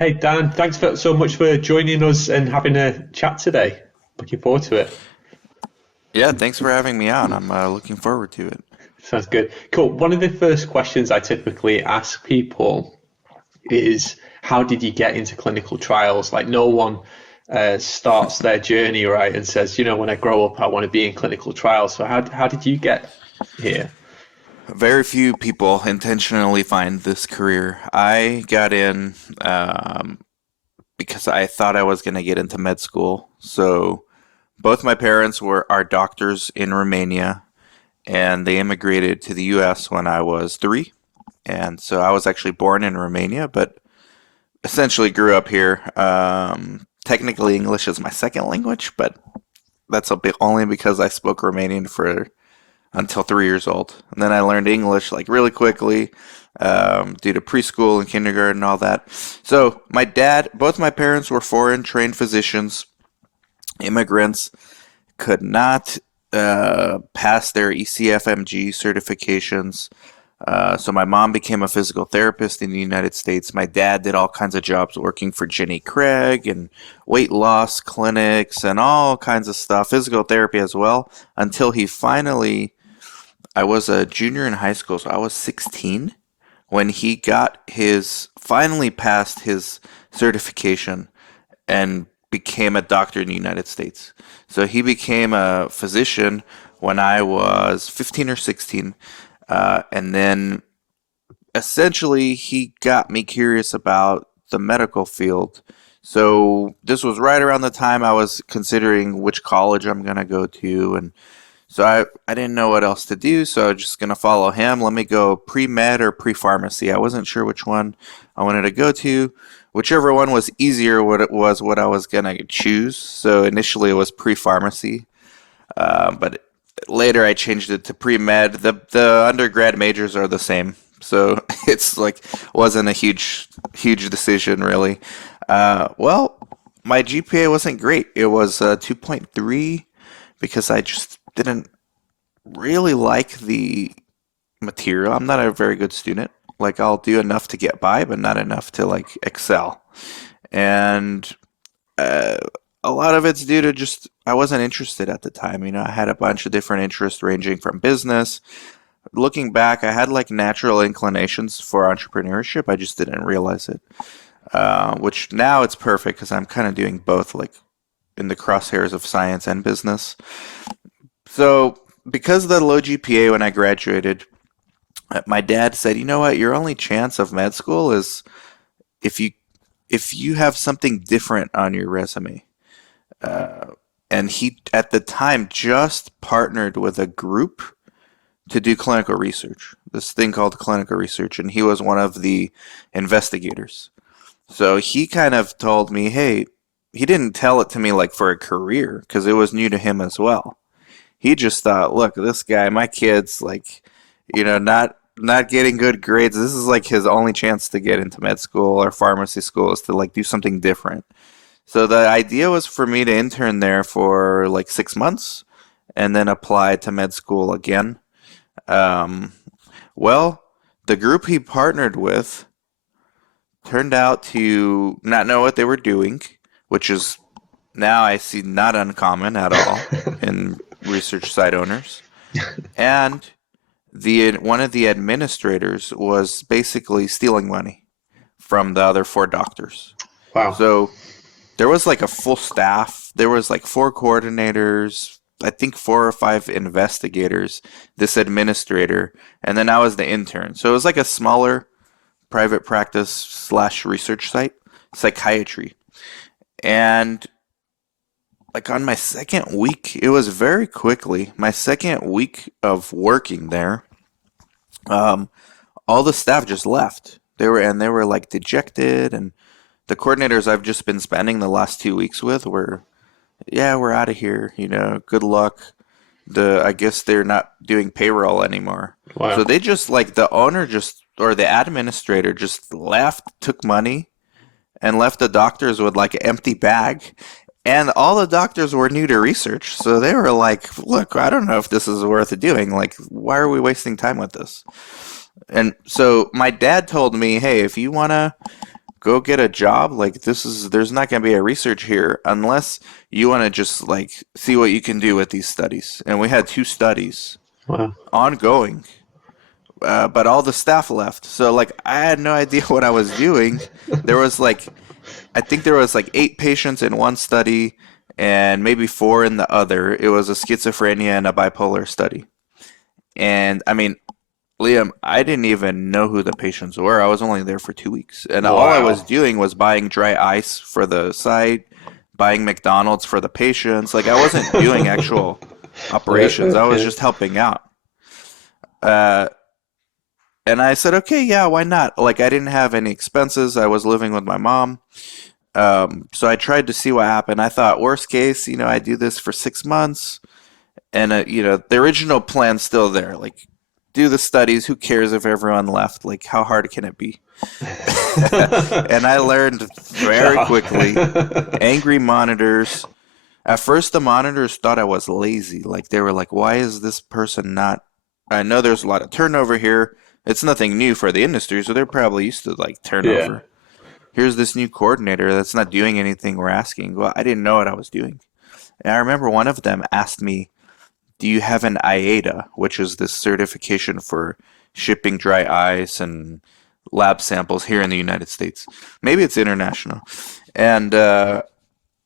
Hey Dan, thanks so much for joining us and having a chat today. Looking forward to it. Yeah, thanks for having me on. I'm looking forward to it. Sounds good. Cool. One of the first questions I typically ask people is, how did you get into clinical trials? Like, no one starts their journey, right, and says, when I grow up, I want to be in clinical trials. So how did you get here? Very few people intentionally find this career. I got in because I thought I was going to get into med school. So both my parents are doctors in Romania, and they immigrated to the U.S. when I was 3. And so I was actually born in Romania, but essentially grew up here. Technically, English is my second language, but that's a bit only because I spoke Romanian for until 3 years old. And then I learned English like really quickly due to preschool and kindergarten and all that. So both my parents were foreign trained physicians, immigrants, could not pass their ECFMG certifications. So my mom became a physical therapist in the United States. My dad did all kinds of jobs working for Jenny Craig and weight loss clinics and all kinds of stuff, physical therapy as well, until he finally I was a junior in high school, so I was 16 when he got his finally passed his certification and became a doctor in the United States. So he became a physician when I was 15 or 16, and then essentially he got me curious about the medical field. So this was right around the time I was considering which college I'm going to go to, and so I didn't know what else to do, so I was just gonna follow him. Let me go pre-med or pre-pharmacy. I wasn't sure which one I wanted to go to. Whichever one was easier, what I was gonna choose. So initially it was pre-pharmacy, but later I changed it to pre-med. The undergrad majors are the same, so it's like wasn't a huge decision really. Well, my GPA wasn't great. It was 2.3 because I just didn't really like the material. I'm not a very good student. Like I'll do enough to get by, but not enough to like excel. And uh, a lot of it's due to just I wasn't interested at the time. I had a bunch of different interests ranging from business. Looking back, I had like natural inclinations for entrepreneurship. I just didn't realize it. Which now it's perfect because I'm kind of doing both, like in the crosshairs of science and business. So, because of the low GPA when I graduated, my dad said, "You know what? Your only chance of med school is if you if you have something different on your resume." Uh, and he, at the time, just partnered with a group to do clinical research. This thing called clinical research, and he was one of the investigators. So he kind of told me, "Hey," he didn't tell it to me like for a career because it was new to him as well. He just thought, look, this guy, my kid's like, not getting good grades. This is like his only chance to get into med school or pharmacy school is to like do something different. So the idea was for me to intern there for like 6 months and then apply to med school again. Um, well, the group he partnered with turned out to not know what they were doing, which is now I see not uncommon at all in research site owners. And the one of the administrators was basically stealing money from the other 4 doctors. Wow. So there was like a full staff. There was like 4 coordinators, I think 4 or 5 investigators, this administrator, and then I was the intern. So it was like a smaller private practice slash research site, psychiatry. And like on my second week, it was very quickly, my second week of working there, um, all the staff just left. They were like dejected, and the coordinators I've just been spending the last 2 weeks with were, yeah, we're out of here. Good luck. I guess they're not doing payroll anymore. So Wow. they just like the owner just or the administrator just left, took money, and left the doctors with like an empty bag. And all the doctors were new to research, so they were like, "Look, I don't know if this is worth doing. Like, why are we wasting time with this?" And so my dad told me, "Hey, if you wanna go get a job. Like there's not going to be a research here unless you want to just like see what you can do with these studies. And we had two studies Wow. ongoing, but all the staff left. So like I had no idea what I was doing. There was like I think there was like 8 patients in one study and maybe 4 in the other. It was a schizophrenia and a bipolar study. And I mean, Liam, I didn't even know who the patients were. I was only there for 2 weeks. And all I was Wow. doing was buying dry ice for the site, buying McDonald's for the patients. Like I wasn't doing actual operations. I was Yeah. just helping out. Uh, and I said, okay, yeah, why not? Like I didn't have any expenses. I was living with my mom. So I tried to see what happened. I thought, worst case, I do this for 6 months, and the original plan's still there. Like, do the studies. Who cares if everyone left? Like, how hard can it be? And I learned very quickly. Angry monitors. At first, the monitors thought I was lazy. Like, they were like, why is this person not? I know there's a lot of turnover here. It's nothing new for the industry, so they're probably used to like Yeah. turnover. Here's this new coordinator that's not doing anything we're asking. Well, I didn't know what I was doing. And I remember one of them asked me, do you have an IATA, which is this certification for shipping dry ice and lab samples here in the United States? Maybe it's international. And I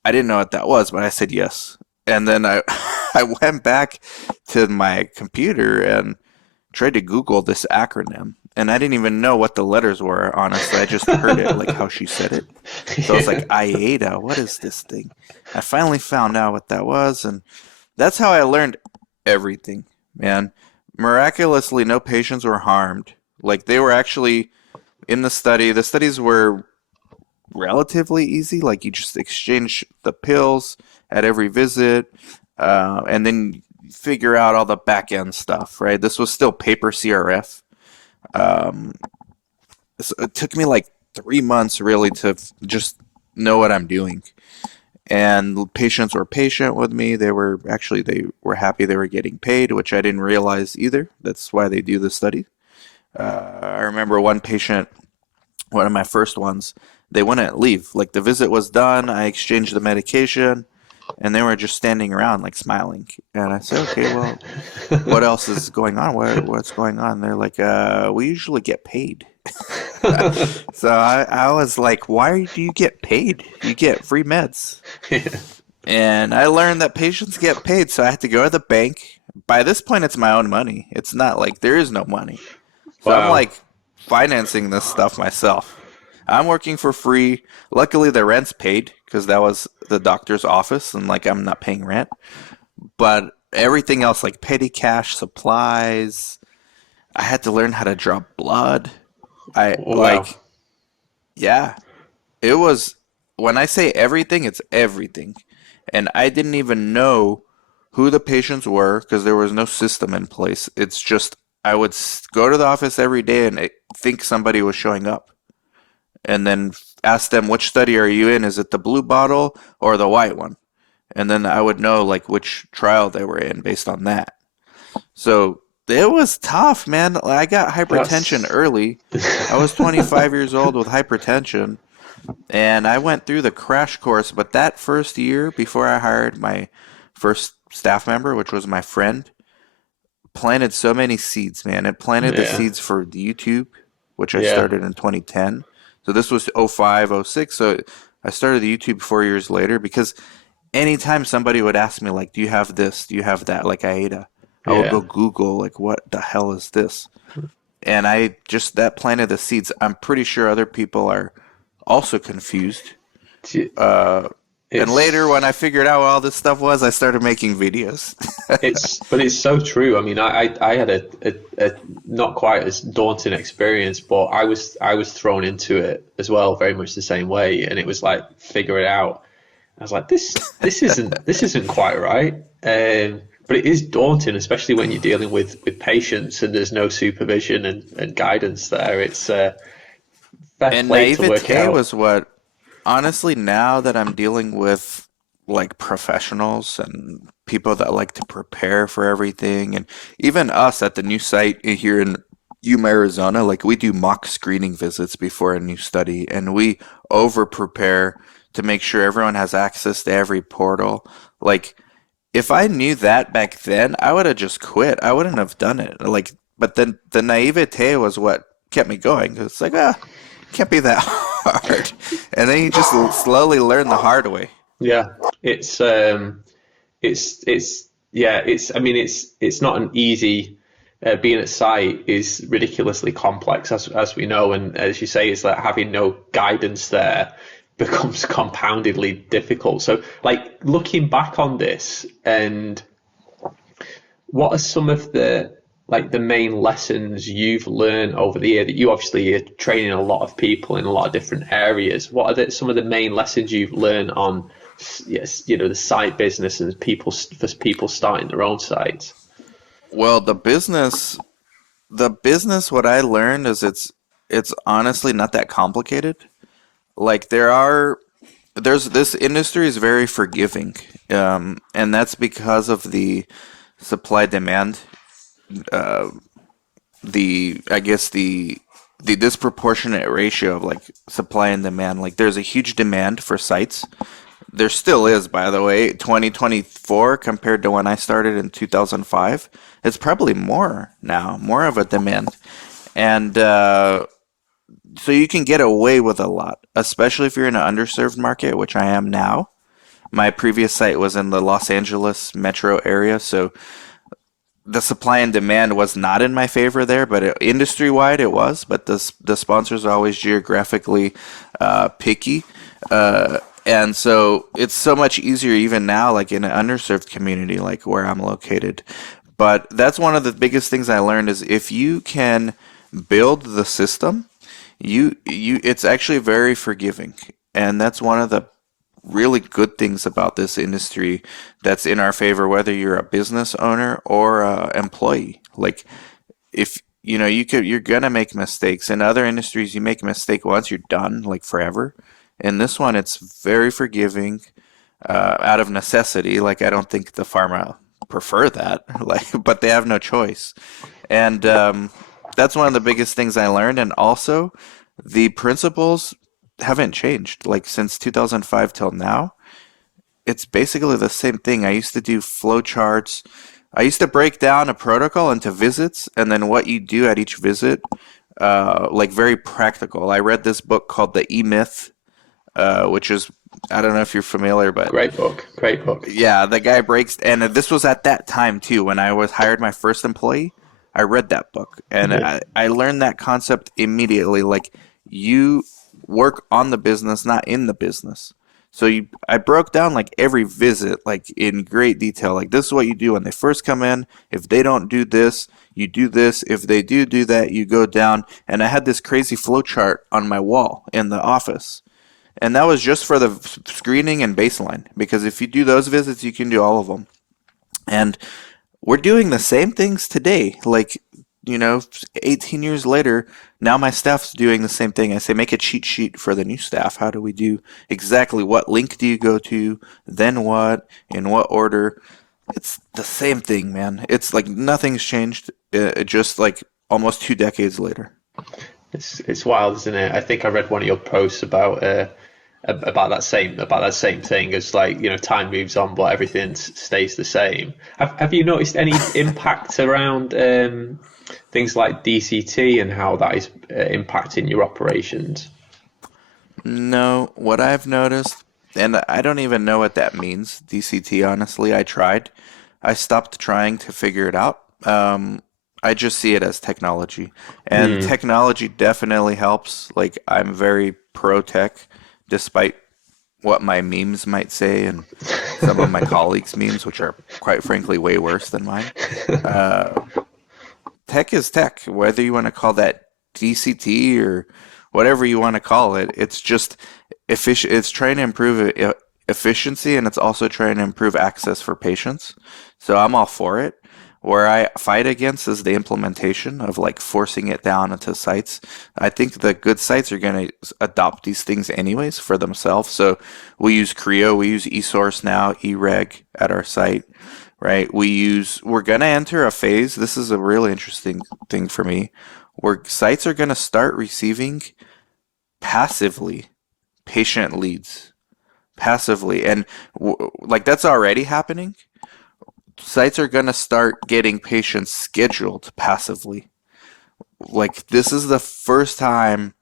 didn't know what that was, but I said yes. And then I, I went back to my computer and tried to Google this acronym. And I didn't even know what the letters were, honestly. I just heard it, like how she said it. So I was Yeah. like, IATA, what is this thing? I finally found out what that was, and that's how I learned everything, man. Miraculously, no patients were harmed. Like, they were actually in the study. The studies were relatively easy. Like, you just exchange the pills at every visit, and then figure out all the back end stuff, right? This was still paper CRF. Um, so it took me like 3 months really to just know what I'm doing. And patients were patient with me. They were happy they were getting paid, which I didn't realize either. That's why they do the study. I remember one patient, one of my first ones, they wouldn't leave. Like the visit was done, I exchanged the medication, and they were just standing around like smiling. And I said, okay, well, what else is going on? What's going on? They're like, we usually get paid. So I was like, why do you get paid? You get free meds. Yeah. And I learned that patients get paid, so I had to go to the bank. By this point, it's my own money. It's not like there is no money. So I'm Wow. like financing this stuff myself. I'm working for free. Luckily, the rent's paid because that was the doctor's office, and like I'm not paying rent. But everything else, like petty cash, supplies, I had to learn how to draw blood. I Wow. like, yeah, it was, when I say everything, it's everything. And I didn't even know who the patients were because there was no system in place. It's just I would go to the office every day and think somebody was showing up and then ask them, which study are you in? Is it the blue bottle or the white one? And then I would know like which trial they were in based on that. So it was tough, man. I got hypertension That's early. I was 25 years old with hypertension, and I went through the crash course. But that first year, before I hired my first staff member, which was my friend, planted so many seeds, man. It planted the yeah. seeds for the YouTube, which I Yeah. started in 2010. So this was '05, '06. So I started the YouTube 4 years later because anytime somebody would ask me, like, do you have this? Do you have that? Like Aida, I would Yeah. go Google, like, what the hell is this? And I just, that planted the seeds. I'm pretty sure other people are also confused. Uh, and later, when It's I figured out what all this stuff was, I started making videos. but it's so true. I mean, I had a not quite as daunting experience, but I was thrown into it as well, very much the same way, and it was like figure it out. I was like, this isn't quite right. But it is daunting, especially when you're dealing with patients and there's no supervision and guidance there. It's fair And play to work it naivete out. was what, honestly, now that I'm dealing with like professionals and people that like to prepare for everything, and even us at the new site here in Yuma, Arizona, like we do mock screening visits before a new study, and we over prepare to make sure everyone has access to every portal. Like, if I knew that back then, I would have just quit. I wouldn't have done it. Like, but then the naivete was what kept me going. It's like, can't be that hard. And then you just slowly learn the hard way. Yeah, yeah, I mean, it's not an easy. Being at site is ridiculously complex, as we know, and as you say, it's like having no guidance there becomes compoundedly difficult. So, like looking back on this, and what are some of the main lessons you've learned over the year that you obviously are training a lot of people in a lot of different areas? What are some of the main lessons you've learned on, yes, the site business and for people starting their own sites? Well, the business, what I learned is it's honestly not that complicated. Like there's this industry is very forgiving, and that's because of the supply demand, uh, the I guess the disproportionate ratio of like supply and demand. Like there's a huge demand for sites. There still is, by the way, 2024 compared to when I started in 2005. It's probably more now, more of a demand. And so you can get away with a lot, especially if you're in an underserved market, which I am now. My previous site was in the Los Angeles metro area, so the supply and demand was not in my favor there, but industry wide it was. But the sponsors are always geographically picky, and so it's so much easier even now, like in an underserved community, like where I'm located. But that's one of the biggest things I learned is if you can build the system, you it's actually very forgiving, and that's one of the really good things about this industry that's in our favor, whether you're a business owner or a employee. Like if you're gonna make mistakes. In other industries, you make a mistake once, you're done, like forever. In this one, it's very forgiving, out of necessity. Like I don't think the pharma prefer that, like, but they have no choice. And that's one of the biggest things I learned. And also, the principles haven't changed. Like since 2005 till now, it's basically the same thing. I used to do flow charts. I used to break down a protocol into visits and then what you do at each visit, like very practical. I read this book called The E-Myth, which is, I don't know if you're familiar, but Great book, great book. yeah, the guy breaks, and this was at that time too when I was hired my first employee. I read that book, and Yeah. I learned that concept immediately. Like you work on the business, not in the business. So I broke down like every visit, like in great detail. Like this is what you do when they first come in. If they don't do this, you do this. If they do that, you go down. And I had this crazy flow chart on my wall in the office. And that was just for the screening and baseline. Because if you do those visits, you can do all of them. And we're doing the same things today. Like, 18 years later, now my staff's doing the same thing. I say, make a cheat sheet for the new staff. How do we do exactly what link do you go to, then what, in what order? It's the same thing, man. It's like nothing's changed, just like almost 2 decades later. It's wild, isn't it? I think I read one of your posts about that same thing. It's like, time moves on, but everything stays the same. Have you noticed any impact around things like DCT and how that is impacting your operations? No, what I've noticed, and I don't even know what that means, DCT, honestly. I tried. I stopped trying to figure it out. I just see it as technology. And Hmm. technology definitely helps. Like, I'm very pro tech, despite what my memes might say and some of my colleagues' memes, which are quite frankly way worse than mine. Uh, Tech is tech, whether you want to call that DCT or whatever you want to call it. It's just efficient. It's trying to improve efficiency, and it's also trying to improve access for patients. So I'm all for it. Where I fight against is the implementation of like forcing it down into sites. I think the good sites are going to adopt these things anyways for themselves. So we use Creo, we use eSource now, eReg at our site, right? We're going to enter a phase. This is a really interesting thing for me where sites are going to start receiving passively patient leads. Passively. And like that's already happening. Sites are going to start getting patients scheduled passively. Like this is the first time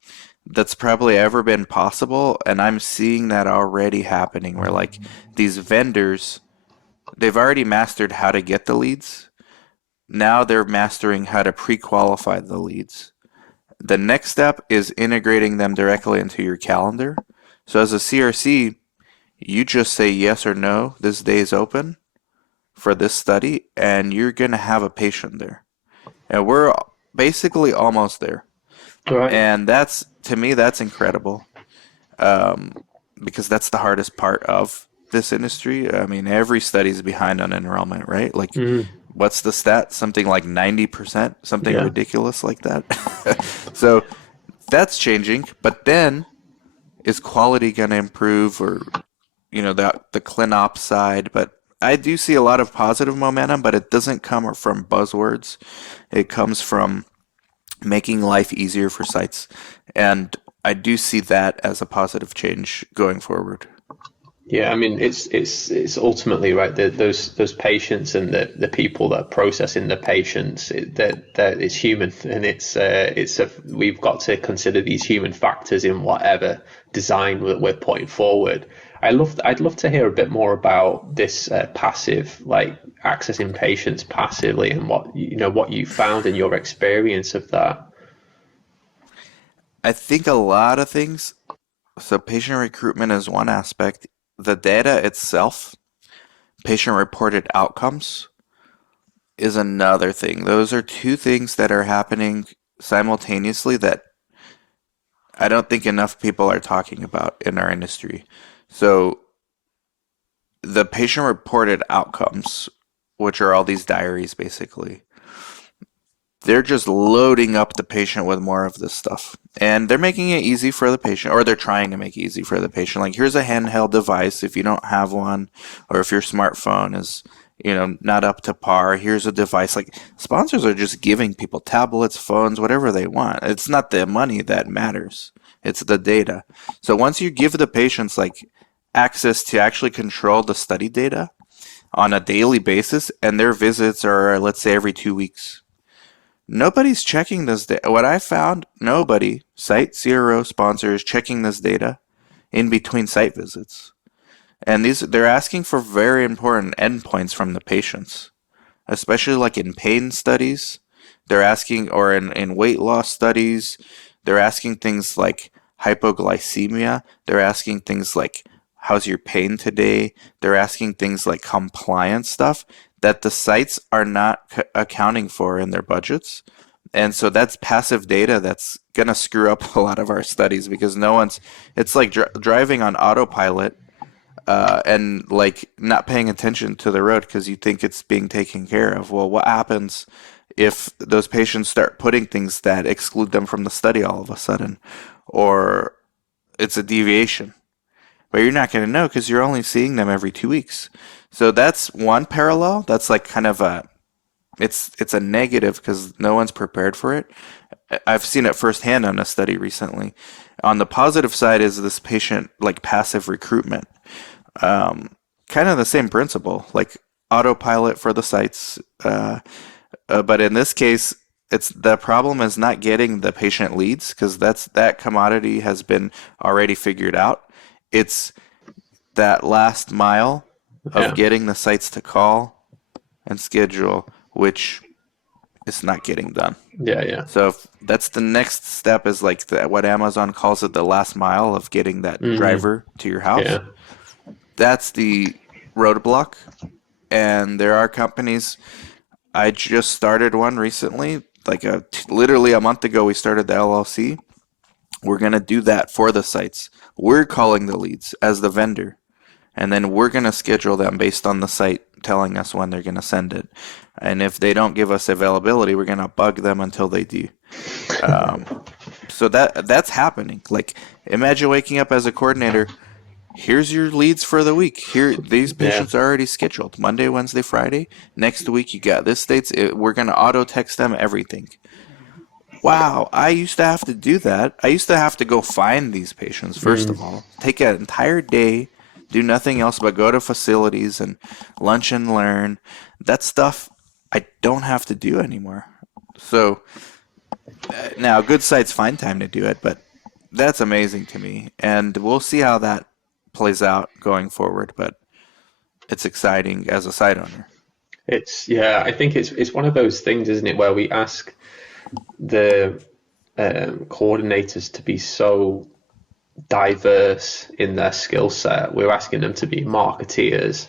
that's probably ever been possible, and I'm seeing that already happening where like these vendors, they've already mastered how to get the leads. Now they're mastering how to pre-qualify the leads. The next step is integrating them directly into your calendar. So as a CRC, you just say yes or no, this day is open for this study, and you're going to have a patient there. And we're basically almost there. Right. And that's, to me, that's incredible. Um, because that's the hardest part of this industry. I mean, every study is behind on enrollment, right? Like, Mm, what's the stat? Something like 90%, something yeah. ridiculous like that. So that's changing. But then, is quality going to improve, or the ClinOps side? But I do see a lot of positive momentum, but it doesn't come from buzzwords. It comes from making life easier for sites, and I do see that as a positive change going forward. Yeah, I mean it's ultimately right. Those patients and the people that are processing the patients, that it's human, and we've got to consider these human factors in whatever design that we're putting forward. I'd love to hear a bit more about this passive, like accessing patients passively, and what you found in your experience of that. I think a lot of things. So patient recruitment is one aspect. The data itself, patient reported outcomes, is another thing. Those are two things that are happening simultaneously that I don't think enough people are talking about in our industry. So the patient reported outcomes, which are all these diaries basically, they're just loading up the patient with more of this stuff. And they're making it easy for the patient, or they're trying to make it easy for the patient. Like, here's a handheld device if you don't have one, or if your smartphone is, not up to par, here's a device. Like, sponsors are just giving people tablets, phones, whatever they want. It's not the money that matters, it's the data. So once you give the patients, like, access to actually control the study data on a daily basis, and their visits are, let's say, every 2 weeks. Nobody's checking this data. What I found, nobody, site CRO sponsor, is checking this data in between site visits. And they're asking for very important endpoints from the patients, especially like in pain studies. They're asking, or in weight loss studies, they're asking things like hypoglycemia. They're asking things like, how's your pain today? They're asking things like compliance stuff that the sites are not accounting for in their budgets. And so that's passive data that's going to screw up a lot of our studies because it's like driving on autopilot and like not paying attention to the road because you think it's being taken care of. Well, what happens if those patients start putting things that exclude them from the study all of a sudden, or it's a deviation? But you're not going to know because you're only seeing them every 2 weeks. So that's one parallel. That's like kind of it's a negative because no one's prepared for it. I've seen it firsthand on a study recently. On the positive side is this patient like passive recruitment. Um, Kind of the same principle, like autopilot for the sites. But in this case, it's the problem is not getting the patient leads because that commodity has been already figured out. It's that last mile of Yeah. getting the sites to call and schedule, which is not getting done. Yeah. Yeah. So that's the next step is like what Amazon calls it, the last mile of getting that Hmm. driver to your house. Yeah. That's the roadblock. And there are companies. I just started one recently, like literally a month ago. We started the LLC. We're gonna do that for the sites. We're calling the leads as the vendor, and then we're gonna schedule them based on the site telling us when they're gonna send it. And if they don't give us availability, we're gonna bug them until they do. Um, so that's happening. Like, imagine waking up as a coordinator. Here's your leads for the week. Here, these Yeah. patients are already scheduled Monday, Wednesday, Friday. Next week, you got this dates. We're gonna auto text them everything. Wow, I used to have to do that. I used to have to go find these patients, first Mm, of all, take an entire day, do nothing else but go to facilities and lunch and learn. That stuff I don't have to do anymore. So now, good sites find time to do it, but that's amazing to me. And we'll see how that plays out going forward, but it's exciting as a site owner. it's yeah, I think it's one of those things, isn't it, where we ask the coordinators to be so diverse in their skill set. We're asking them to be marketeers,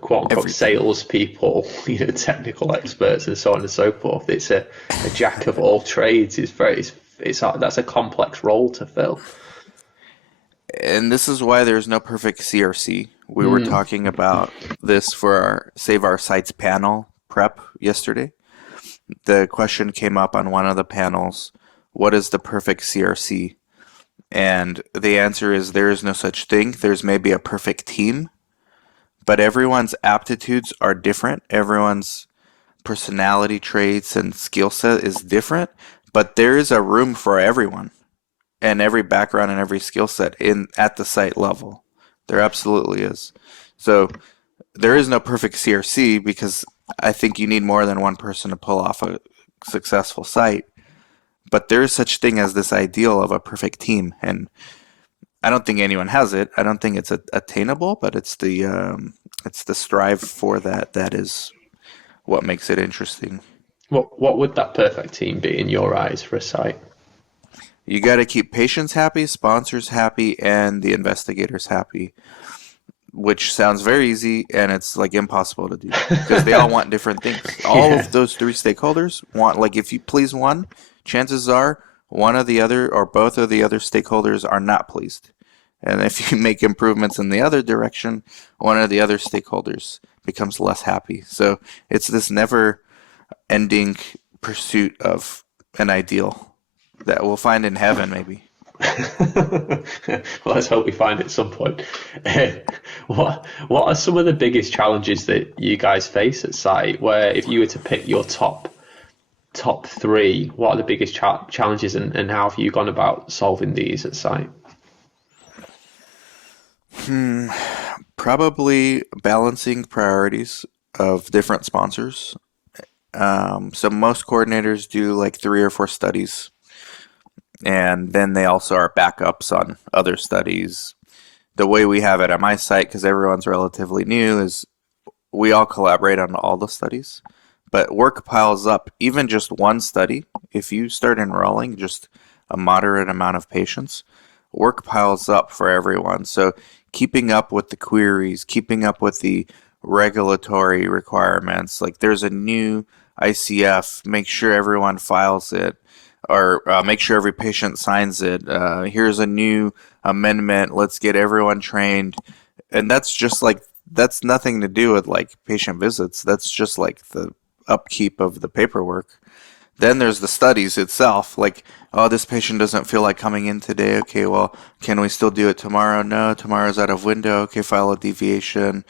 quote unquote Everything. salespeople, technical experts, and so on and so forth. It's a jack of all trades. It's that's a complex role to fill. And this is why there's no perfect CRC. We were Mm, talking about this for our Save Our Sites panel prep yesterday. The question came up on one of the panels, what is the perfect CRC? And the answer is there is no such thing. There's maybe a perfect team, but everyone's aptitudes are different. Everyone's personality traits and skill set is different, but there is a room for everyone and every background and every skill set in at the site level. There absolutely is. So there is no perfect CRC because I think you need more than one person to pull off a successful site. But there is such thing as this ideal of a perfect team, and I don't think anyone has it. I don't think it's attainable, but it's the strive for that that is what makes it interesting. what would that perfect team be in your eyes for a site? You got to keep patients happy, sponsors happy, and the investigators happy, which sounds very easy and it's like impossible to do because they all want different things. All Yeah. of those three stakeholders want, like, if you please one, chances are one or the other or both of the other stakeholders are not pleased. And if you make improvements in the other direction, one of the other stakeholders becomes less happy. So it's this never ending pursuit of an ideal that we'll find in heaven, maybe. Well, let's hope we find it at some point. What are some of the biggest challenges that you guys face at site? Where if you were to pick your top three, what are the biggest challenges, and how have you gone about solving these at site? Hmm, probably balancing priorities of different sponsors. So most coordinators do like 3 or 4 studies, and then they also are backups on other studies. The way we have it at my site, because everyone's relatively new, is we all collaborate on all the studies, but work piles up. Even just one study, if you start enrolling just a moderate amount of patients, work piles up for everyone. So keeping up with the queries, keeping up with the regulatory requirements, like there's a new ICF, make sure everyone files it, or make sure every patient signs it. Here's a new amendment, let's get everyone trained. And that's just like that's nothing to do with like patient visits. That's just like the upkeep of the paperwork. Then there's the studies itself. Like, oh, this patient doesn't feel like coming in today. Okay, well, can we still do it tomorrow? No, tomorrow's out of window. Okay, file a deviation.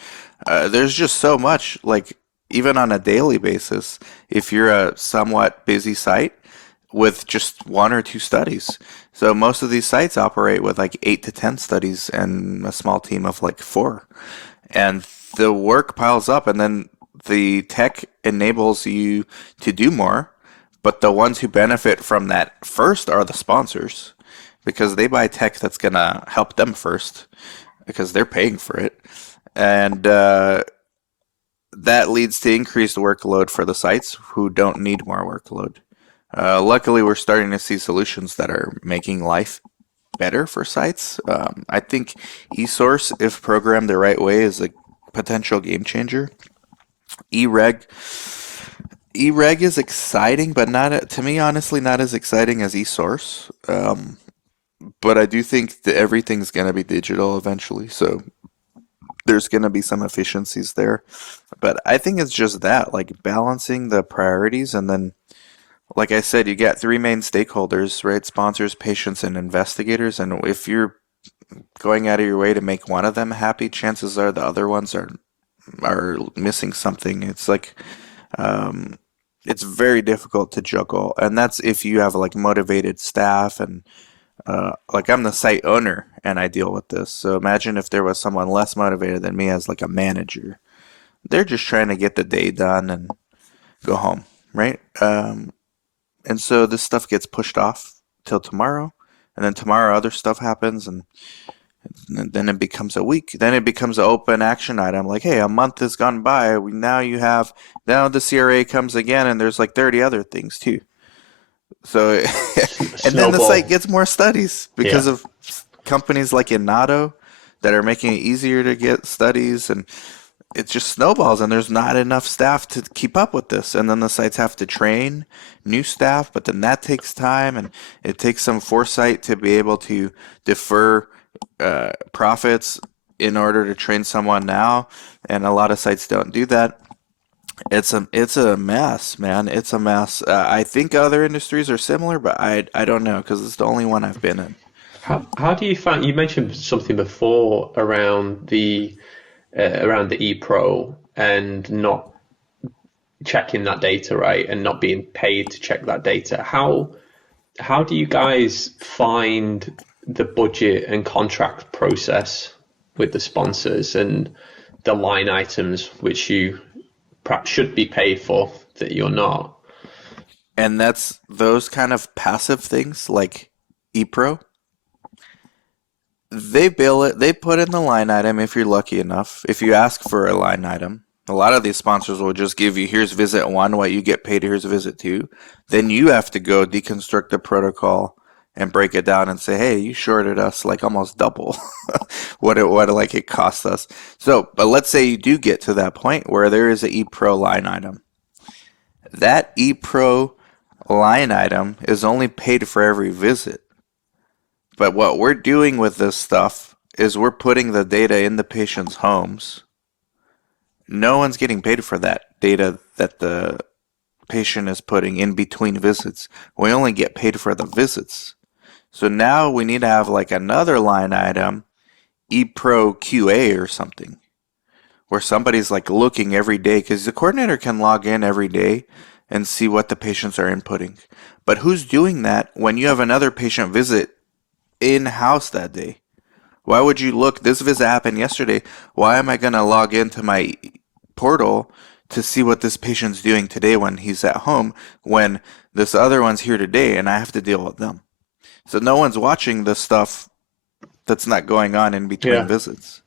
There's just so much, like, even on a daily basis, if you're a somewhat busy site with just 1 or 2 studies. So most of these sites operate with like 8 to 10 studies and a small team of like 4. And the work piles up, and then the tech enables you to do more, but the ones who benefit from that first are the sponsors because they buy tech that's going to help them first because they're paying for it. And that leads to increased workload for the sites who don't need more workload. Luckily, we're starting to see solutions that are making life better for sites. I think eSource, if programmed the right way, is a potential game changer. eReg, eReg is exciting, but not to me, honestly, not as exciting as eSource. But I do think that everything's going to be digital eventually, so there's going to be some efficiencies there. But I think it's just that, like balancing the priorities, and then, like I said, you get 3 main stakeholders, right? Sponsors, patients, and investigators. And if you're going out of your way to make one of them happy, chances are the other ones are missing something. It's like um, it's very difficult to juggle, and that's if you have like motivated staff and like I'm the site owner and I deal with this. So imagine if there was someone less motivated than me as like a manager. They're just trying to get the day done and go home, right? And so this stuff gets pushed off till tomorrow, and then tomorrow other stuff happens, and then it becomes a week. Then it becomes an open action item. Like, hey, a month has gone by. Now the CRA comes again, and there's like 30 other things too. So, and then the site Snowball. gets more studies because Yeah. of companies like Inato that are making it easier to get studies, and it just snowballs, and there's not enough staff to keep up with this. And then the sites have to train new staff, but then that takes time, and it takes some foresight to be able to defer profits in order to train someone now. And a lot of sites don't do that. It's a mess, man. It's a mess. I think other industries are similar, but I don't know because it's the only one I've been in. How do you find, you mentioned something before around the ePro and not checking that data, right, and not being paid to check that data. How do you guys find the budget and contract process with the sponsors and the line items which you perhaps should be paid for that you're not? And that's those kind of passive things like ePro. They bill it, they put in the line item if you're lucky enough. If you ask for a line item, a lot of these sponsors will just give you here's visit one, what you get paid, here's visit two. Then you have to go deconstruct the protocol and break it down and say, hey, you shorted us like almost double what like it cost us. So, but let's say you do get to that point where there is a ePro line item. That ePro line item is only paid for every visit. But what we're doing with this stuff is we're putting the data in the patient's homes. No one's getting paid for that data that the patient is putting in between visits. We only get paid for the visits. So now we need to have like another line item, ePro QA or something, where somebody's like looking every day because the coordinator can log in every day and see what the patients are inputting. But who's doing that when you have another patient visit in-house that day? Why would you look? This visit happened yesterday. Why am I going to log into my portal to see what this patient's doing today when he's at home when this other one's here today and I have to deal with them? So no one's watching the stuff that's not going on in between Yeah. visits.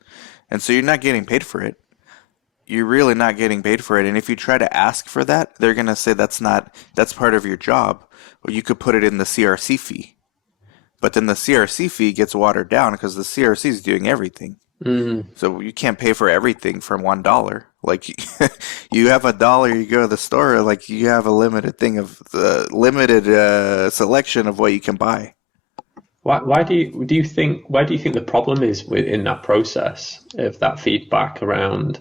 And so you're not getting paid for it. You're really not getting paid for it. And if you try to ask for that, they're going to say that's part of your job. Or you could put it in the CRC fee. But then the CRC fee gets watered down because the CRC is doing everything. Mm. So you can't pay for everything from $1. Like you have $1, you go to the store, like you have a limited thing of the limited selection of what you can buy. Why do you think the problem is in that process of that feedback around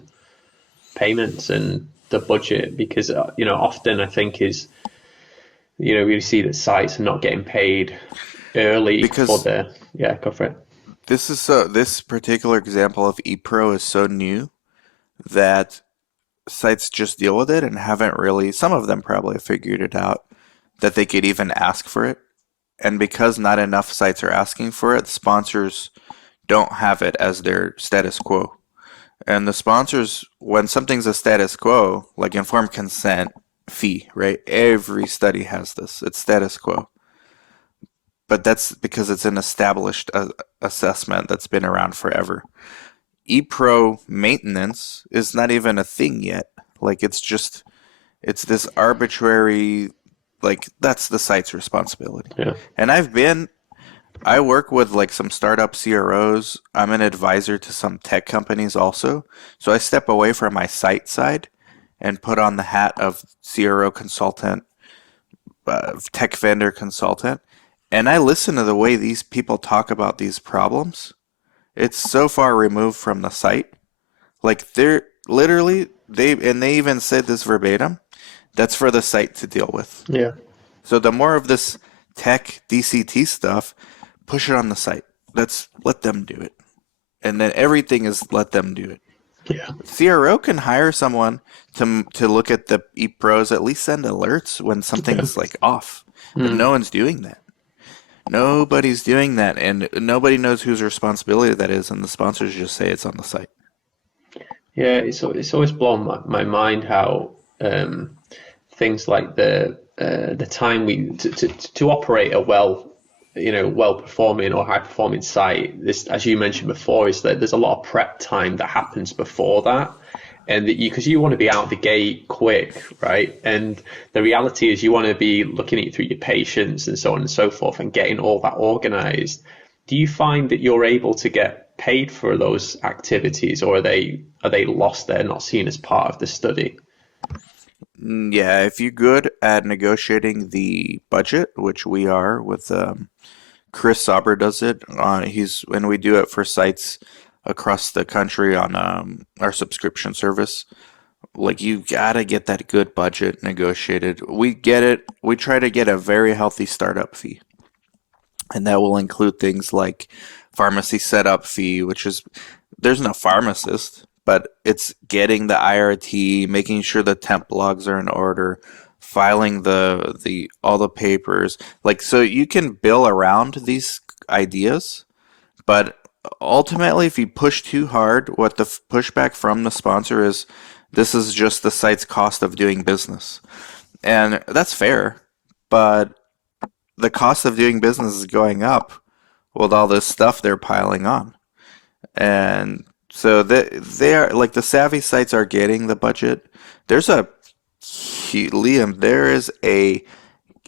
payments and the budget? Because often I think is we see that sites are not getting paid early for Because their, yeah, go for it. this particular example of ePro is so new that sites just deal with it and haven't really, some of them probably have figured it out that they could even ask for it. And because not enough sites are asking for it, sponsors don't have it as their status quo. And the sponsors, when something's a status quo, like informed consent fee, right? Every study has this. It's status quo. But that's because it's an established assessment that's been around forever. ePro maintenance is not even a thing yet. Like it's this arbitrary, like that's the site's responsibility. Yeah. And I work with like some startup CROs. I'm an advisor to some tech companies also. So I step away from my site side and put on the hat of CRO consultant, tech vendor consultant. And I listen to the way these people talk about these problems. It's so far removed from the site. Like they're literally they even said this verbatim. That's for the site to deal with. Yeah. So the more of this tech DCT stuff, push it on the site. Let them do it. And then everything is let them do it. Yeah. CRO can hire someone to look at the ePros, at least send alerts when Yeah. something's like off. But no Mm. one's doing that. Nobody's doing that, and nobody knows whose responsibility that is, and the sponsors just say it's on the site. Yeah, it's always blown my mind how things like the time to operate a well performing or high performing site. This, as you mentioned before, is that there's a lot of prep time that happens before that, and that because you want to be out the gate quick, right? And the reality is you want to be looking at it through your patients and so on and so forth, and getting all that organized. Do you find that you're able to get paid for those activities, or are they lost? They're not seen as part of the study. Yeah, if you're good at negotiating the budget, which we are with Chris Sauber does it. He's and we do it for sites across the country on our subscription service. Like you gotta get that good budget negotiated. We get it. We try to get a very healthy startup fee, and that will include things like pharmacy setup fee, which is there's no pharmacist, but it's getting the IRT, making sure the temp logs are in order, filing the all the papers. Like so you can bill around these ideas, but ultimately if you push too hard, what the pushback from the sponsor is this is just the site's cost of doing business. And that's fair, but the cost of doing business is going up with all this stuff they're piling on. And so they are like the savvy sites are getting the budget. There's a Liam, there is a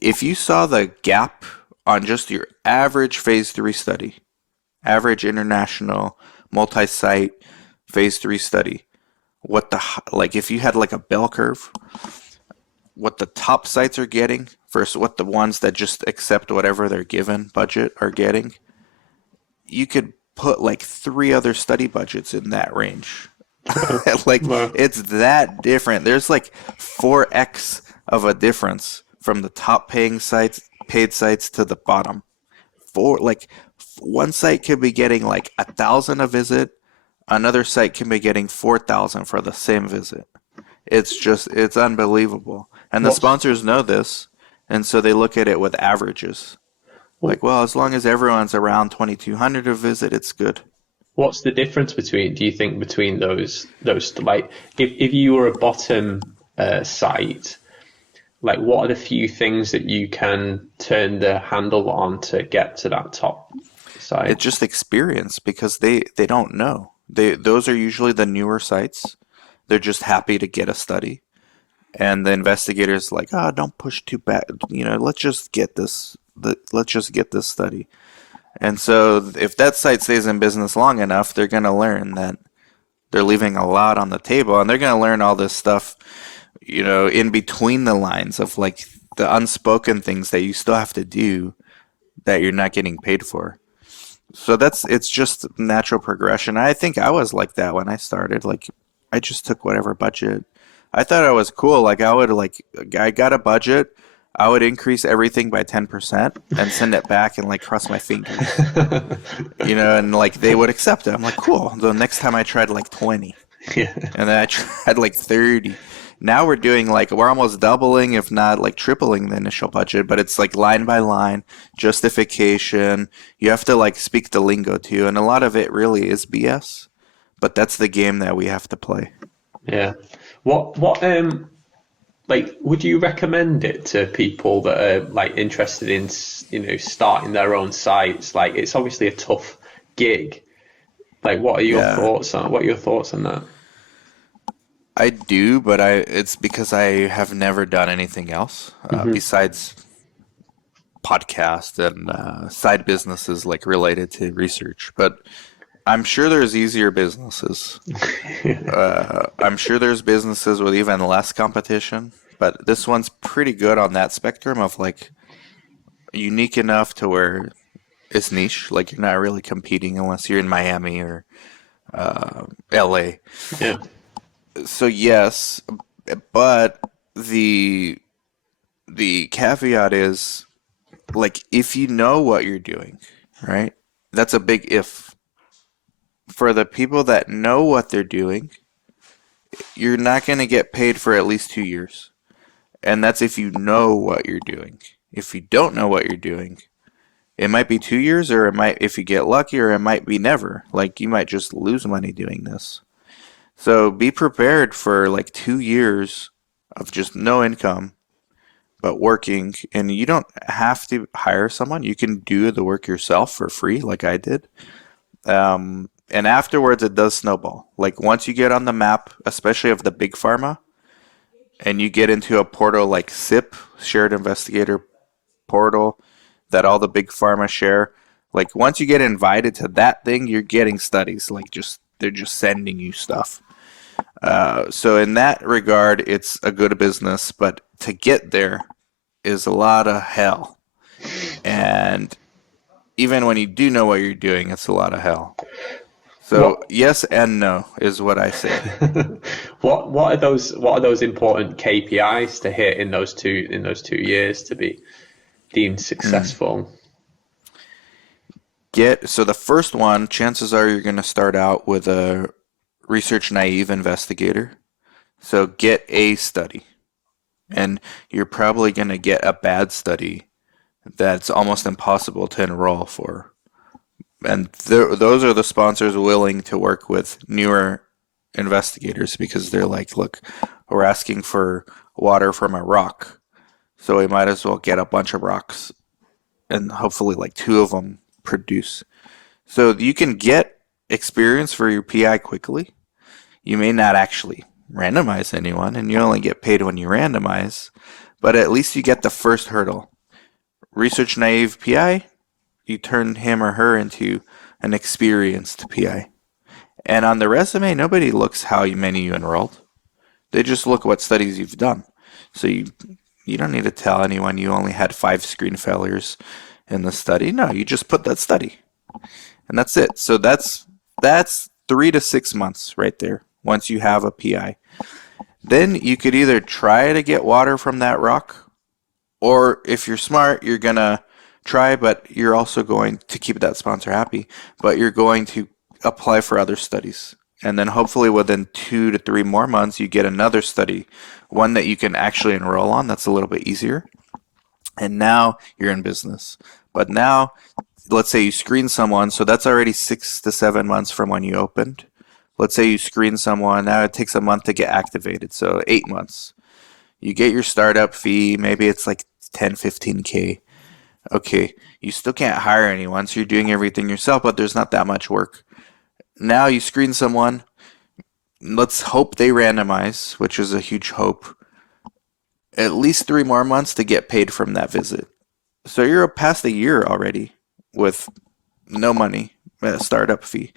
if you saw the gap on just your average phase 3 study, average international multi-site phase 3 study, what the like if you had like a bell curve, what the top sites are getting versus what the ones that just accept whatever they're given budget are getting, you could put like 3 other study budgets in that range. Like Well, it's that different. There's like 4x of a difference from the top paying sites, paid sites to the bottom. For like one site could be getting like 1,000 a visit, another site can be getting 4,000 for the same visit. It's unbelievable. And the what's sponsors know this, and so they look at it with averages. Like, well, as long as everyone's around 2,200 a visit, it's good. what's the difference between? Do you think between those like if you were a bottom site, like what are the few things that you can turn the handle on to get to that top site? It's just experience because they don't know. Those are usually the newer sites. They're just happy to get a study. And the investigators like, oh, don't push too bad. Let's just get this study. And so if that site stays in business long enough, they're going to learn that they're leaving a lot on the table, and they're going to learn all this stuff, in between the lines of like the unspoken things that you still have to do that you're not getting paid for. So it's just natural progression. I think I was like that when I started. Like I just took whatever budget. I thought I was cool. Like I got a budget. I would increase everything by 10% and send it back and like cross my fingers. And like they would accept it. I'm like, cool. The next time I tried like 20 Yeah. and then I tried like 30. Now we're almost doubling, if not like tripling the initial budget, but it's like line by line, justification. You have to like speak the lingo too. And a lot of it really is BS, but that's the game that we have to play. Yeah. What like would you recommend it to people that are like interested in starting their own sites? Like it's obviously a tough gig. Like Yeah, what are your thoughts on that? I do, but it's because I have never done anything else Hmm. besides podcast and side businesses like related to research. But I'm sure there's easier businesses. I'm sure there's businesses with even less competition, but this one's pretty good on that spectrum of like unique enough to where it's niche. Like you're not really competing unless you're in Miami or LA. Yeah. So yes, but the the caveat is like if you know what you're doing, right? That's a big if. For the people that know what they're doing, you're not going to get paid for at least 2 years. And that's if you know what you're doing. If you don't know what you're doing, it might be 2 years, or it might, if you get lucky, or it might be never. Like, you might just lose money doing this. So be prepared for like 2 years of just no income, but working. And you don't have to hire someone. You can do the work yourself for free, like I did. And afterwards, it does snowball. Like, once you get on the map, especially of the big pharma, and you get into a portal like SIP, Shared Investigator Portal, that all the big pharma share. Like, once you get invited to that thing, you're getting studies. Like, just they're just sending you stuff. So in that regard, it's a good business, but to get there is a lot of hell. And even when you do know what you're doing, it's a lot of hell. So What yes and no is what I say. what are those important KPIs to hit in those 2 years to be deemed Mm. successful? So the first one, chances are you're going to start out with a research naive investigator. So get a study, and you're probably going to get a bad study that's almost impossible to enroll for. And those are the sponsors willing to work with newer investigators, because they're like, look, we're asking for water from a rock, so we might as well get a bunch of rocks, and hopefully like two of them produce. So you can get experience for your PI quickly. You may not actually randomize anyone, and you only get paid when you randomize, but at least you get the first hurdle. Research naive PI, you turn him or her into an experienced PI. And on the resume, nobody looks how many you enrolled. They just look what studies you've done. So you don't need to tell anyone you only had 5 screen failures in the study. No, you just put that study, and that's it. So that's 3 to 6 months right there. Once you have a PI, then you could either try to get water from that rock, or if you're smart, you're gonna try, but you're also going to keep that sponsor happy. But you're going to apply for other studies. And then hopefully within 2 to 3 more months, you get another study, one that you can actually enroll on. That's a little bit easier. And now you're in business. But now, let's say you screen someone, so that's already 6 to 7 months from when you opened. Let's say you screen someone, now it takes a month to get activated, so 8 months. You get your startup fee, maybe it's like 10, 15K. Okay, you still can't hire anyone, so you're doing everything yourself, but there's not that much work. Now you screen someone, let's hope they randomize, which is a huge hope. At least 3 more months to get paid from that visit. So you're past a year already with no money, a startup fee.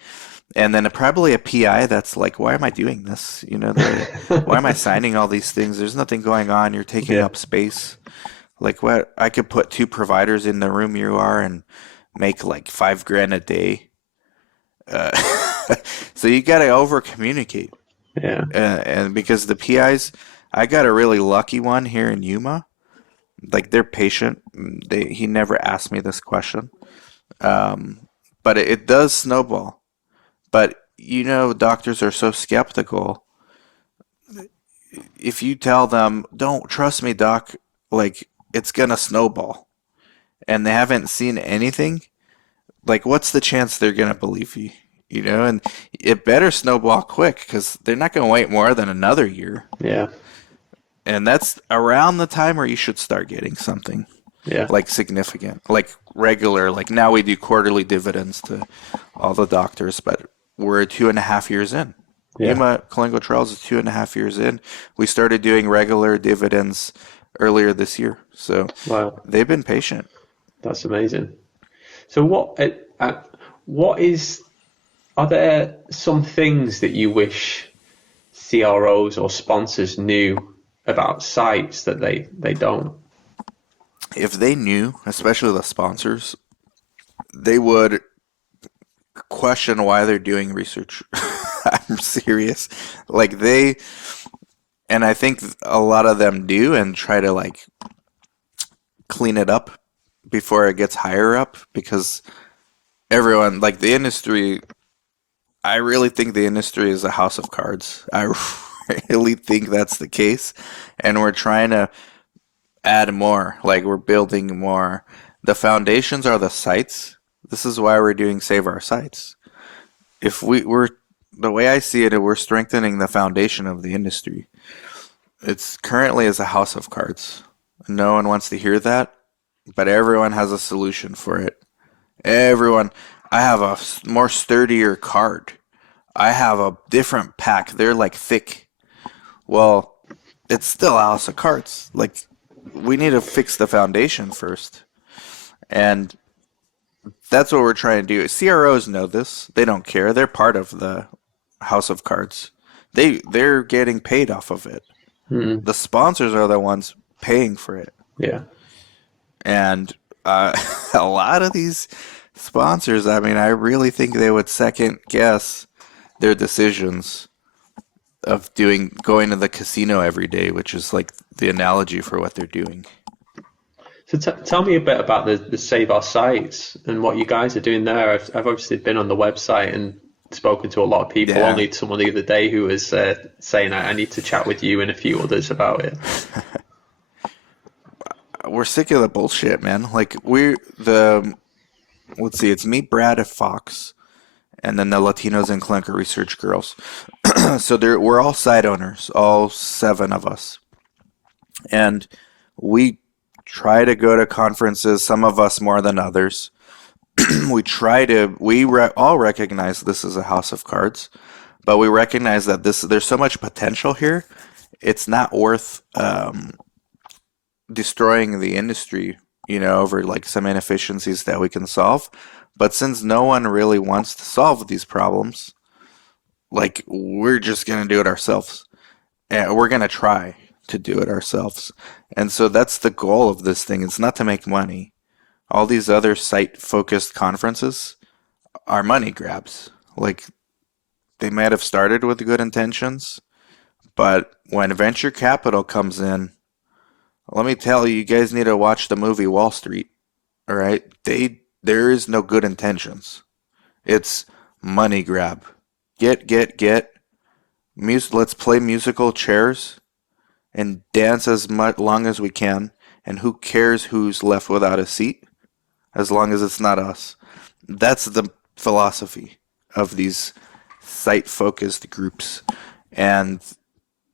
And then probably a PI that's like, why am I doing this? Why am I signing all these things? There's nothing going on. You're taking Yeah, up space. Like, what? I could put two providers in the room you are and make like 5 grand a day. Uh, so you got to over communicate. yeah. And because the PIs, I got a really lucky one here in Yuma. Like, they're patient. He never asked me this question. Um, but it does snowball. But doctors are so skeptical. If you tell them, "Don't trust me, doc," like, it's gonna snowball, and they haven't seen anything, like, what's the chance they're gonna believe you? And it better snowball quick, because they're not gonna wait more than another year. Yeah, And that's around the time where you should start getting something yeah, like significant, like regular. Like, now we do quarterly dividends to all the doctors, but we're 2.5 years in. yeah. Yuma Clinical Trials is 2.5 years in. We started doing regular dividends earlier this year, so Wow, they've been patient. that's amazing. So what is? Are there some things that you wish CROs or sponsors knew about sites that they don't? If they knew, especially the sponsors, they would question why they're doing research. I'm serious. Like, and I think a lot of them do, and try to like clean it up before it gets higher up, because everyone, like, the industry, I really think the industry is a house of cards. I really think that's the case, and we're trying to add more. Like we're building more. The foundations are the sites. This is why we're doing Save Our Sites. If we're the way I see it, we're strengthening the foundation of the industry. It's currently as a house of cards. No one wants to hear that, but everyone has a solution for it. Everyone, I have a more sturdier card. I have a different pack. They're like thick. Well, it's still a house of cards. Like, we need to fix the foundation first. And that's what we're trying to do. CROs know this. They don't care. They're part of the house of cards. They're getting paid off of it. Mm, The sponsors are the ones paying for it. yeah. And a lot of these sponsors, I mean, I really think they would second guess their decisions of going to the casino every day, which is like the analogy for what they're doing. So tell me a bit about the Save Our Sites and what you guys are doing there. I've obviously been on the website and spoken to a lot of people. Yeah. Only someone the other day who was saying I need to chat with you and a few others about it. We're sick of the bullshit, man. Like we're the let's see, it's me, Brad, and Fox, and then the Latinos and clinical research girls. So we're all site owners, all seven of us, and we try to go to conferences. Some of us more than others. All recognize this is a house of cards, but we recognize that there's so much potential here. It's not worth destroying the industry, over like some inefficiencies that we can solve. But since no one really wants to solve these problems, like we're just gonna do it ourselves, and we're gonna try to do it ourselves. And so that's the goal of this thing. It's not to make money. All these other site-focused conferences are money grabs. Like they might have started with good intentions, but when venture capital comes in, let me tell you, you guys need to watch the movie Wall Street. All right? There is no good intentions. It's money grab. Get. Let's play musical chairs and dance as much long as we can. And who cares who's left without a seat, as long as it's not us. That's the philosophy of these site-focused groups, and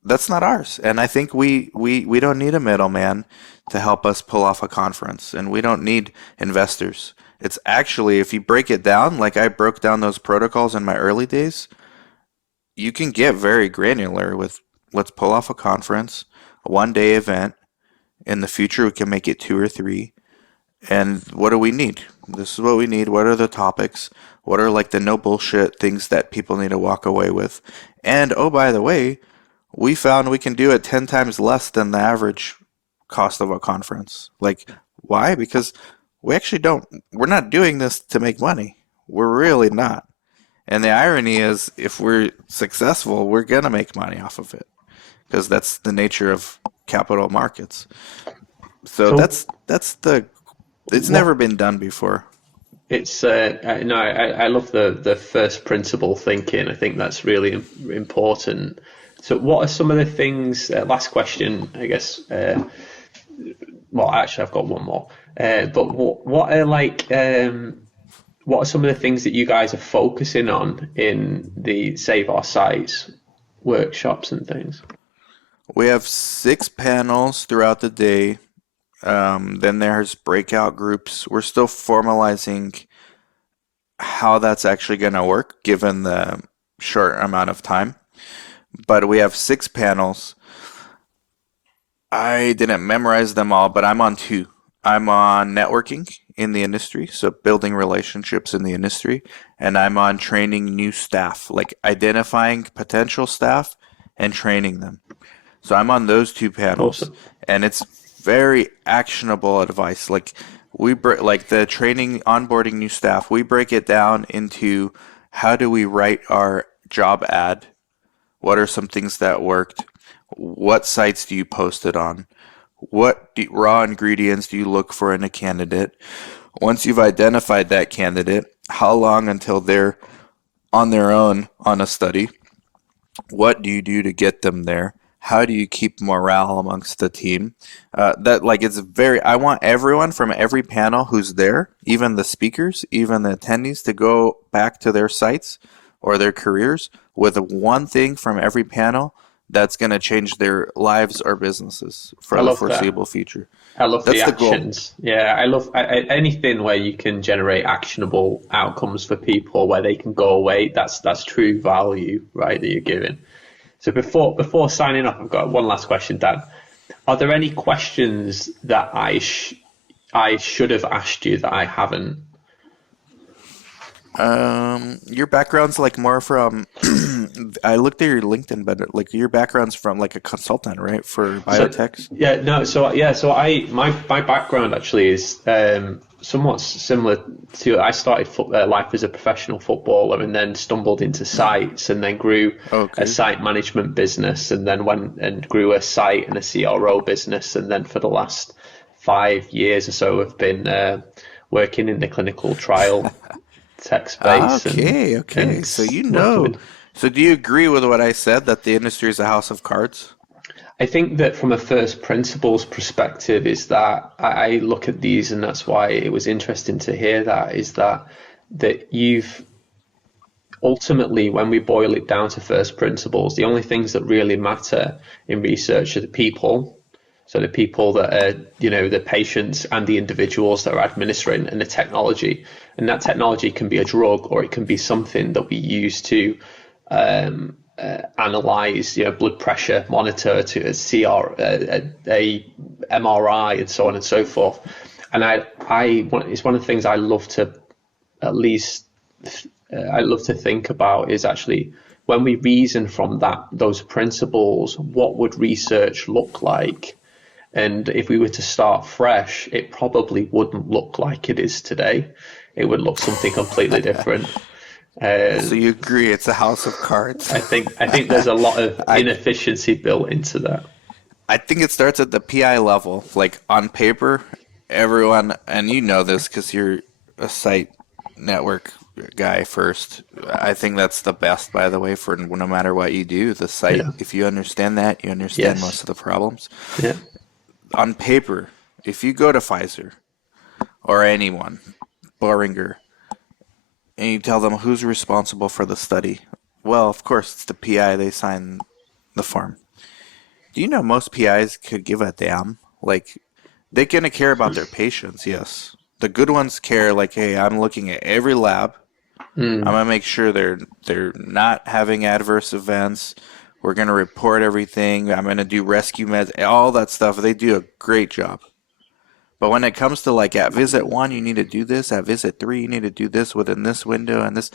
that's not ours. And I think we don't need a middleman to help us pull off a conference, and we don't need investors. It's actually, if you break it down, like I broke down those protocols in my early days, you can get very granular with let's pull off a conference, a one-day event. In the future, we can make it 2 or 3. And what do we need? This is what we need. What are the topics? What are like the no bullshit things that people need to walk away with? And oh, by the way, we found we can do it 10 times less than the average cost of a conference. Like, why? Because we're not doing this to make money. We're really not. And the irony is, if we're successful, we're going to make money off of it because that's the nature of capital markets. So So it's what never been done before. it's no, I love the first principle thinking. I think that's really important. So what are some of the things? Last question, I guess. Well, actually, I've got one more. But what are some of the things that you guys are focusing on in the Save Our Sites workshops and things? We have 6 panels throughout the day. Then there's breakout groups. We're still formalizing how that's actually going to work given the short amount of time. But we have 6 panels. I didn't memorize them all, but I'm on 2. I'm on networking in the industry, so building relationships in the industry, and I'm on training new staff, like identifying potential staff and training them. So I'm on those 2 panels, Awesome. and it's very actionable advice. Like like the training, onboarding new staff, we break it down into how do we write our job ad? What are some things that worked? What sites do you post it on? What raw ingredients do you look for in a candidate? Once you've identified that candidate, how long until they're on their own on a study? What do you do to get them there? How do you keep morale amongst the team? That like it's very. I want everyone from every panel who's there, even the speakers, even the attendees, to go back to their sites or their careers with one thing from every panel that's going to change their lives or businesses I for the love that. foreseeable future. I love the That's the goal. actions. Yeah, I love anything where you can generate actionable outcomes for people where they can go away. That's true value, right, that you're giving. So before signing off, I've got one last question, Dan. Are there any questions that I should have asked you that I haven't? Your background's like more from. I looked at your LinkedIn, but like your background's from like a consultant, right, for So biotechs. yeah, no, so yeah, so my background actually is somewhat similar to I started life as a professional footballer and then stumbled into sites and then grew a Okay. site management business and then went and grew a site and a CRO business and then for the last 5 years or so I've been working in the clinical trial tech Ah, space okay, okay. and So you working know. with. So do you agree with what I said that the industry is a house of cards? I think that from a first principles perspective is that I look at these and that's why it was interesting to hear that is that you've ultimately when we boil it down to first principles, the only things that really matter in research are the people. So the people that are, the patients and the individuals that are administering and the technology. And that technology can be a drug or it can be something that we use to analyze, blood pressure, monitor to a CR, a MRI, and so on and so forth. And it's one of the things I love to at least I love to think about is actually when we reason from those principles, what would research look like? And if we were to start fresh, it probably wouldn't look like it is today. It would look something completely different. So Uh, you agree it's a house of cards? I think there's a lot of I inefficiency built into that. I think it starts at the PI level. Like on paper, everyone, and you know this because you're a site network guy first. I think that's the best, by the way, for no matter what you do. The site, Yeah. if you understand that, you understand most Yes. of the problems. Yeah. On paper, if you go to Pfizer or anyone, Boehringer, and you tell them who's responsible for the study, well, of course, it's the PI. They sign the form. Do you know most PIs could give a damn? Like, they're gonna care about their patients, yes. The good ones care, like, hey, I'm looking at every lab. I'm Mm. gonna make sure they're not having adverse events. We're gonna report everything. I'm gonna do rescue meds, all that stuff. They do a great job. But when it comes to like at visit one, you need to do this. At visit three, you need to do this within this window and this.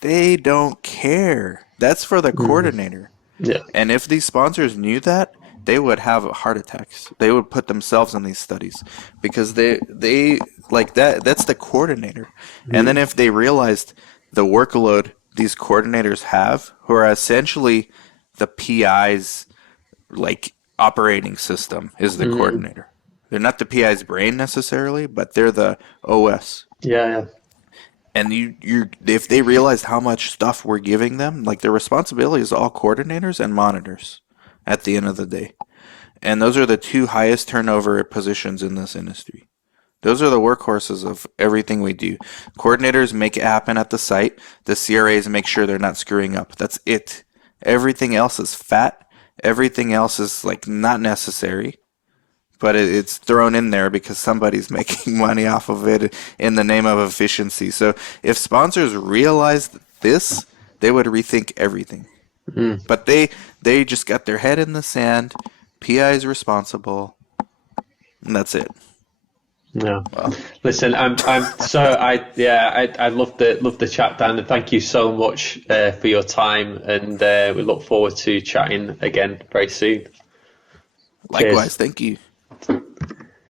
They don't care. That's for the Mm. coordinator. Yeah. And if these sponsors knew that, they would have heart attacks. They would put themselves in these studies because they like that. That's the coordinator. And then Mm. if they realized the workload these coordinators have, who are essentially the PI's like operating system, is the Mm. coordinator. They're not the PI's brain necessarily, but they're the OS. Yeah. Yeah. And if they realized how much stuff we're giving them, like their responsibility is all coordinators and monitors at the end of the day. And those are the two highest turnover positions in this industry. Those are the workhorses of everything we do. Coordinators make it happen at the site. The CRAs make sure they're not screwing up. That's it. Everything else is fat. Everything else is like not necessary, but it's thrown in there because somebody's making money off of it in the name of efficiency. So if sponsors realized this, they would rethink everything. Mm. But they just got their head in the sand. PI is responsible, and that's it. Yeah. Well, Listen, I'm so I love the chat, Dan, and thank you so much for your time, and we look forward to chatting again very soon. Cheers. likewise, thank you.